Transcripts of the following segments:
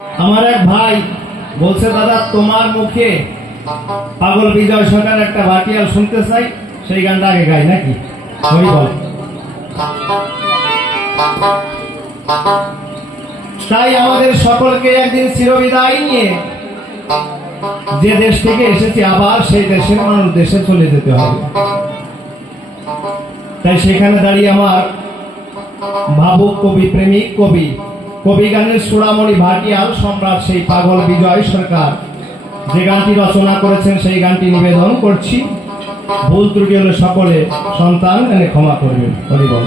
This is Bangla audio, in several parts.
আমার এক ভাই বলছে, দাদা, তোমার মুখে পাগল বিজয় সরকার একটা ভাটিয়াল শুনতে চাই, সেই গানটা আগে গাই, নাকি? তাই আমাদের সকলকে একদিন চিরবিদায় নিয়ে যে দেশ থেকে এসেছি, আবার সেই দেশের মানুষ দেশে চলে যেতে হবে। তাই সেখানে দাঁড়িয়ে আমার ভাবুক কবি, প্রেমিক কবি কবি গানের সুরামণি ভাটিয়াল সম্রাট সেই পাগল বিজয় সরকার। যে গানটি রচনা করেছেন, সেই গানটি নিবেদন করছি। ভুল ত্রুটি হলে সকলে সন্তান এনে ক্ষমা করবেন। হরিবল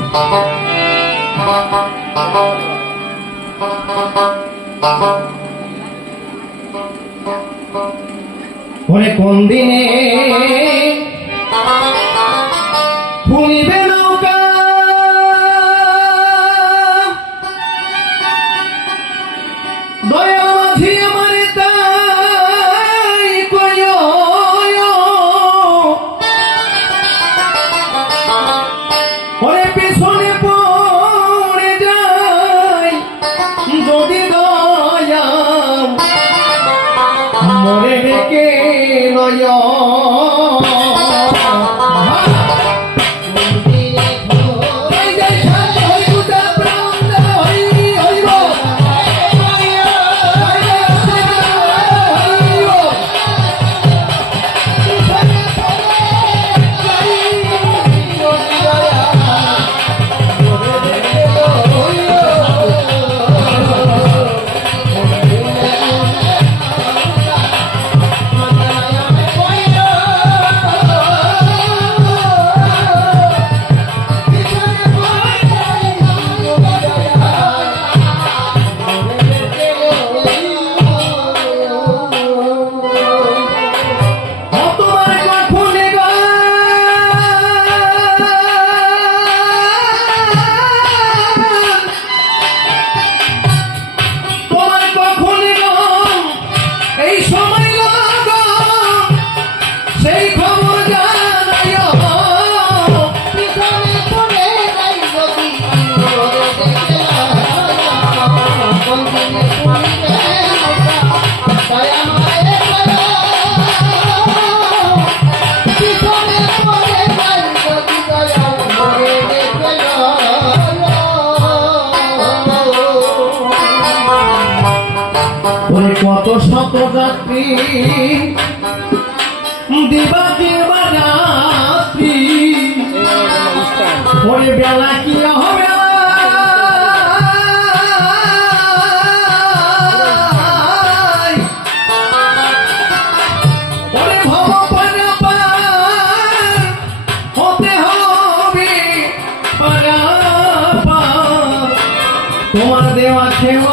কোন দিনে শত যাত্রী দিবা দিবা রাত্রি। ওরে বেলা কি হবে? তোমার দেওয়া খেওয়ানা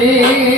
রাত্রি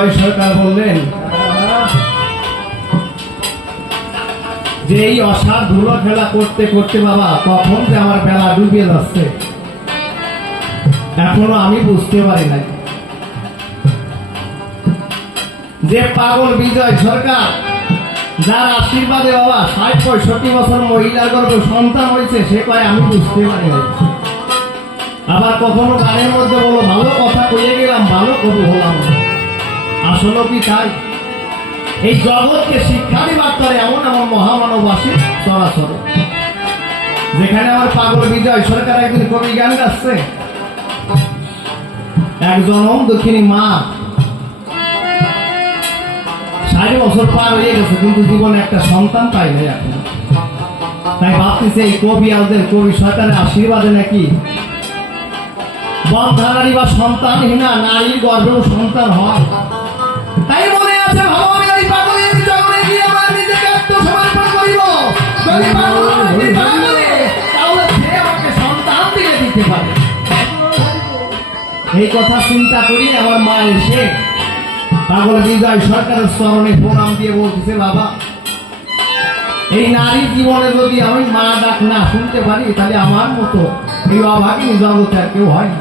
বিজয় সরকার বললেন, যে এই অসার ধুলো খেলা করতে করতে বাবা, কখন যে আমার বেলা ডুবিয়ে যাচ্ছে। এখনও আমি বুঝতে পারি নাই। যে পাগল বিজয় সরকার, যার আশীর্বাদে বাবা ষাট পঁয়ষট্টি বছর মহিলার গর্ভ সন্তান হয়েছে, সে কয় আমি বুঝতে পারি নাই। আবার কখনো গানের মধ্যে বলো, ভালো কথা কইয়ে গেলাম, ভালো কবি হলাম না। আসলে কি তাই? এই জগৎকে শিক্ষা দিবার তরে এমন এমন মহামানব আসে চরাচরে যেখানে আমার পাগল বিজয় সরকার একদিন কবি গান গাচ্ছে এক জনম দক্ষিণী মা ষাট বছর পার হয়ে গেছে, কিন্তু জীবনে একটা সন্তান পাই নাই এখন। তাই ভাবতেছে এই কবি আমাদের কবি সরকারের আশীর্বাদে নাকি বন্ধারানি বা সন্তানহীনা নারীর গর্ভেও সন্তান হয়। তাই মনে আছে ভাবো আমি ওই পাগলের জগনে গিয়ে আমার নিজেকে আত্মসমর্পণ করিব। যদি পাগল আমাকে না করে, তাহলে সে আমাকে সন্তান দিলে দিতে পারে। এই কথা চিন্তা করি আমার মা এসে পাগল বিজয় সরকারের স্মরণে প্রণাম দিয়ে বলতেছে বাবা এই নারী জীবনে যদি আমি মা ডাক না শুনতে পারি তাহলে আমার মতো এই অভাগী জগতে আর কেউ হয় না।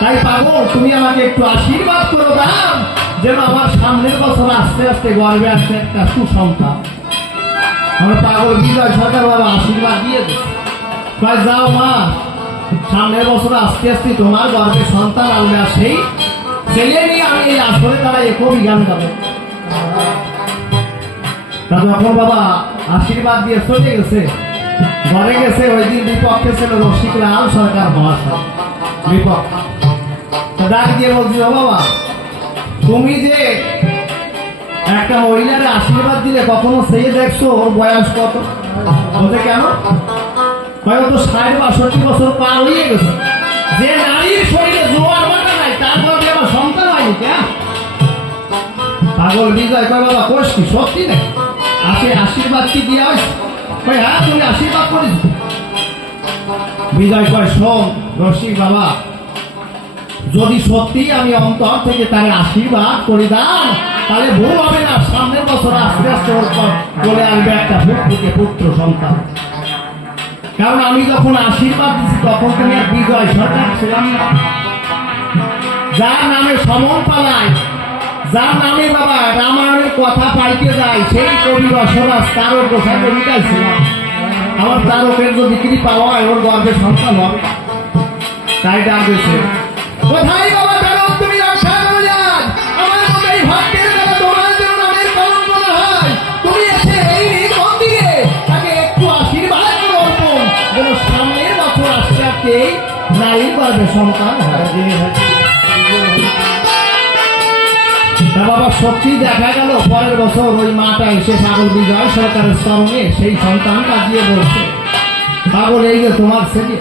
তাই পাগল তুমি আমাকে একটু আশীর্বাদ করো দাম যেন আমার সামনের বছর আস্তে আস্তে, গর্বে আসছে একটা সুসন্তান আমার পাগল বিজয় সরকার বাবা আশীর্বাদ দিয়ে দে কয়, যাও মা, সামনের বছর আস্তে আস্তে তোমার গর্বে সন্তান আসবে আর সেই ছেলে নিয়ে আমি এই আসরে তারা এ কবি গান গাবো। তা যখন বাবা আশীর্বাদ দিয়ে চলে গেছে, ঘরে গেছে, ওই দিন বিপক্ষে ছিল রসিক লাল সরকার মহাশয়। বিপক্ষ। ডাক দিয়ে বলছি, বাবা তুমি যে একটা মহিলার আশীর্বাদ দিলে, কখনো সেই দেখছ? ওর বয়স কত? বলতে কেন? কয়, ও তো ষাট বাষট্টি বছর পার হয়ে গেছে। যে নারীর শরীরে জোয়ার বাটা নাই, তার গর্ভে আমার সন্তান হয়নি কেন পাগল বিজয়, কয়, বাবা, কোষ কি? সত্যি নাকি? আসে আশীর্বাদ কি দিয়ে আস কয় হ্যাঁ তুমি আশীর্বাদ করিস বিজয় কয়, শোন, রসিক বাবা যদি সত্যি আমি অন্তর থেকে তার আশীর্বাদ করে দাম তাহলে ভুল হবে না। সামনের বছর আস্তে আস্তে চলে আসবে একটা ভূত থেকে পুত্র সন্তান। কারণ আমি যখন আশীর্বাদ দিচ্ছি তখন তুমি আর বিজয় সরকার ছিলাম না। যার নামে সমন পালায়, যার নামে বাবা রামায়ণের কথা পাইতে যায়, সেই কবি রসরাজ তারক গোসা কবিতায় ছিলাম। আমার তারকের যদি কৃপা হয়, ওর গর্বে সন্তান হবে। তাই ডাক সত্যি দেখা গেল, পরের বছর ওই মাটা এসে পাগল বিজয় সরকারের স্মরণে সেই সন্তানটা দিয়ে বলছে, পাগল এই যে তোমার ছেলে।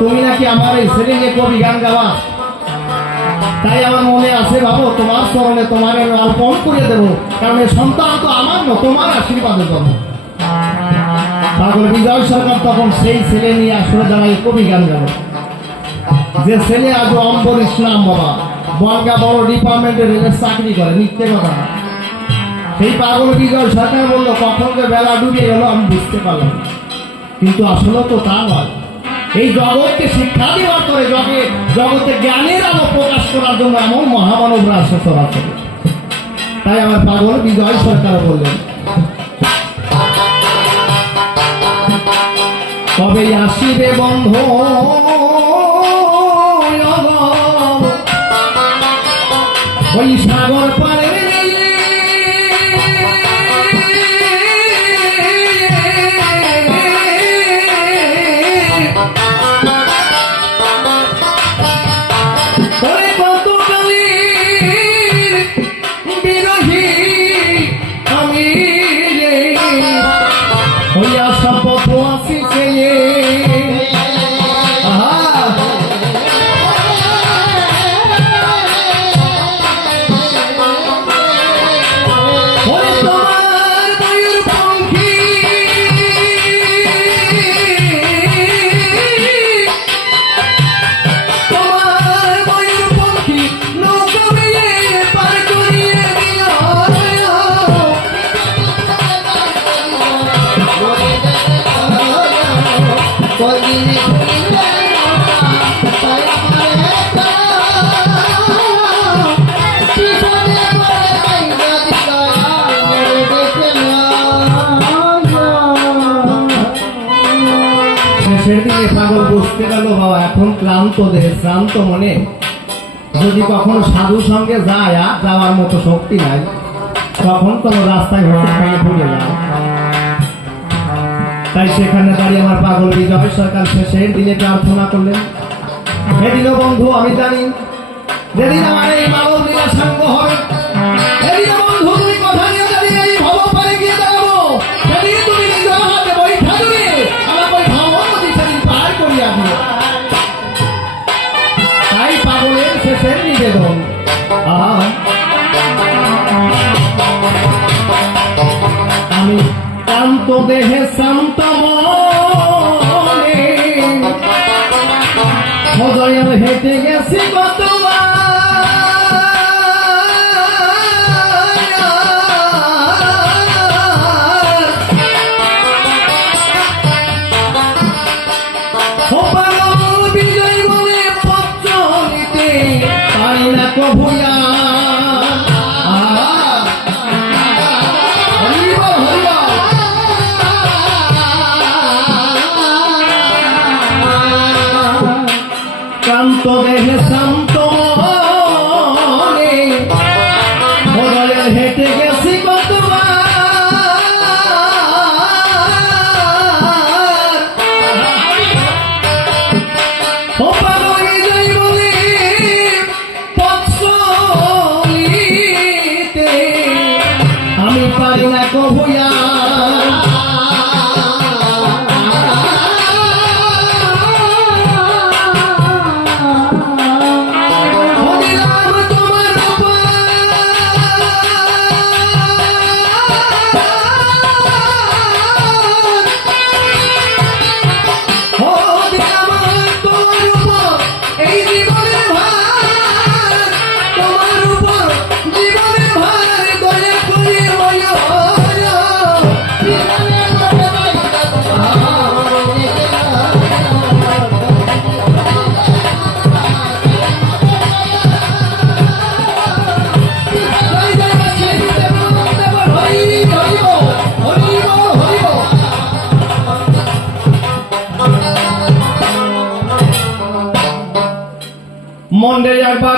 তুমি নাকি আমার এই ছেলে নিয়ে কবি গান গাওয়া তাই আমার মনে আছে, বাবু, তোমার স্মরণে তোমার অর্পণ করে দেবো, কারণ সন্তান তো আমার না তোমার আশীর্বাদে জন্ম। পাগল বিজয় সরকার তখন সেই ছেলে নিয়ে আসলে দাঁড়াই কবি গান গেল যে ছেলে আজ অম্বর ইসলাম বাবা, বনগা বড় ডিপার্টমেন্টে রেলের চাকরি করে, মিথ্যে কথা। সেই পাগল বিজয় সরকার বলল, কখন যে বেলা ডুবে গেল আমি বুঝতে পারলাম কিন্তু আসলে তো তা নয়। এই জগৎকে শিক্ষা দেওয়ার করে জগে জগতে জ্ঞানের আলো প্রকাশ করার জন্য এমন মহামানবরা আসে চলাচলে তাই আমার পাগল বিজয় সরকার বললেন তবে আসিবে বন্ধ ওই সাগর পারে গেলে পাগল বুঝতে গেল বাবা, এখন ক্লান্ত দেহে শ্রান্ত মনে। যদি কখনো সাধু সঙ্গে যায়, আর যাওয়ার মতো শক্তি নাই, তখন কোনো রাস্তায় খেয়ে ভুলে যায়। তাই সেখানে দাঁড়িয়ে আমার পাগল বিজয় সরকার শেষের দিনে প্রার্থনা করলেন সেদিনও বন্ধু, আমি জানি, যেদিন আমার এই পাগল লীলা সাঙ্গ হবে আমি শান্ত দেহে শান্ত মনে। সদয় হেঁটে গেছি কতবার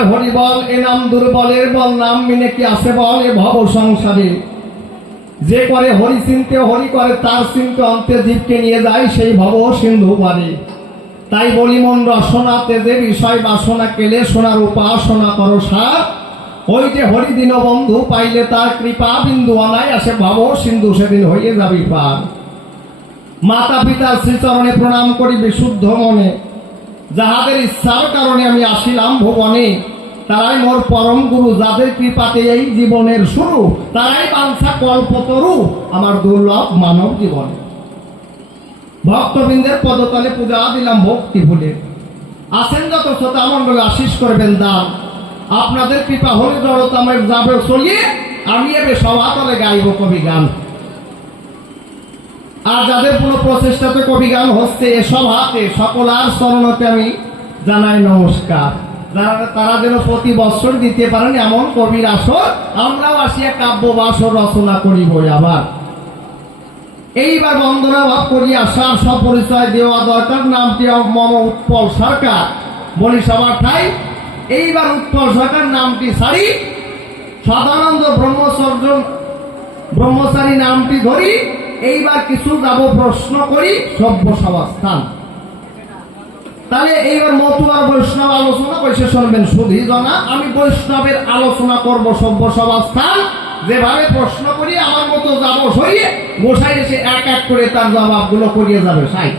হরি বল, এ নাম দুর্বলের বল, নাম মিনে কি আছে বল? এ ভব সংসারে। যে করে হরি চিনতে হরি করে, তার চিনতে অন্তে জীবকে নিয়ে যায়, সেই ভব সিন্ধু পারে তাই বলি মন রসনা তেজে বিষয় বাসনা কেলে, সোনার উপাসনা করো সার। ওই যে হরি দিন বন্ধু পাইলে তার কৃপা, বিন্দু আনায় আসে ভব সিন্ধু সেদিন হয়ে যাবি পার। মাতা পিতার শ্রীচরণে প্রণাম করি বিশুদ্ধ মনে। যাহাদের ইচ্ছার কারণে আমি আসিলাম ভুবনে তারাই মোর পরম গুরু, যাদের কৃপাতে এই জীবনের শুরু, তারাই বাঞ্ছা কল্পতরু আমার দুর্লভ মানব জীবন। ভক্তবৃন্দের পদতলে পূজা দিলাম ভক্তি ভুলে। আসেন যত শ্রোতা মণ্ডল আশিস করবেন দান। আপনাদের কৃপা হলে জড়তামের যাবে চলিয়ে, আমি এবে সভাতলে গাইব কবি গান। আর যাদের কোনো প্রচেষ্টাতে কবি গান হচ্ছে এসব হাতে সকল আর স্মরণতে আমি জানাই নমস্কার। তারা যেন প্রতি বছর দিতে পারেন এমন কবির আসর, আমরাও আসিয়া কাব্য বাসর রচনা করিবই আবার। এইবার বন্দনা ভাব করি আসার সপরিচয় দেওয়া দরকার নামটি মম উৎপল সরকার। বলি সবার ঠাই, এইবার উৎপল সরকার নামটি সারি, সদানন্দ ব্রহ্মচর্য, ব্রহ্মচারী নামটি ধরি, এইবার কিছু যাব প্রশ্ন করি সভ্য সমাস্থান তাহলে এইবার মতুয়ার বৈষ্ণব আলোচনা কইসে শুনবেন শুধু। জনা আমি বৈষ্ণবের আলোচনা করব সভ্য সমাস্থান যেভাবে প্রশ্ন করি, আমার মতো যাব সরিয়ে গোসাই এসে এক এক করে তার জবাবগুলো করিয়ে যাবে। সাই।